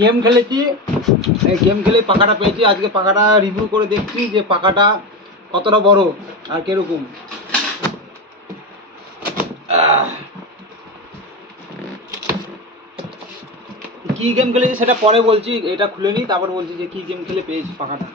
Game খেলেছি, এই game খেলে পাখাটা পেয়েছি। আজকে পাখাটা রিভিউ করে দেখছি যে পাখাটা কতটা বড় আর কিরকম। কি গেম খেলেছি সেটা পরে বলছি, এটা খুলে নিই তারপর বলছি যে কি গেম খেলে পেয়েছি পাখাটা।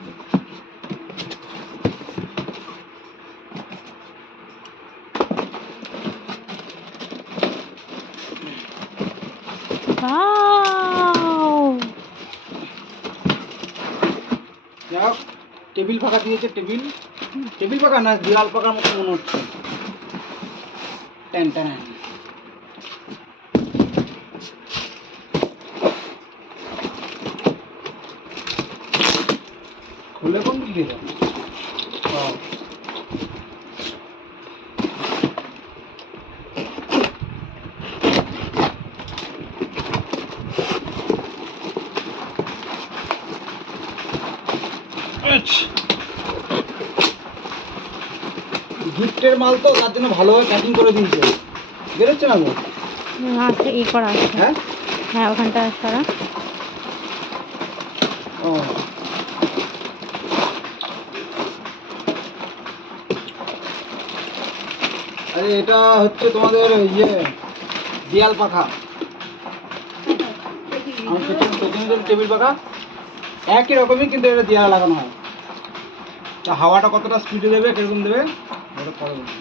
যাই হোক, টেবিল পাখা দিয়েছে, টেবিল টেবিল পাখা না, বিড়াল পাখার মতো মনে হচ্ছে। Tan tan. খুলে কোন দিকে দিল? গিফটের মাল তো, তার জন্য ভালোভাবে প্যাকিং করে দিয়েছে। বেরোচ্ছে না গো? আচ্ছা, ই করা আছে। হ্যাঁ হ্যাঁ, ওখানটা সারা। ও, আরে এটা হচ্ছে তোমাদের ইয়ে দেয়াল পাখা। আমার পেছনে যে টেবিল পাখা একই রকমই, কিন্তু এটা দেয়ালে লাগানো হয়। তা হাওয়াটা কতটা স্পিডে দেবে, কিরকম দেবে ওটা পরে বলছি।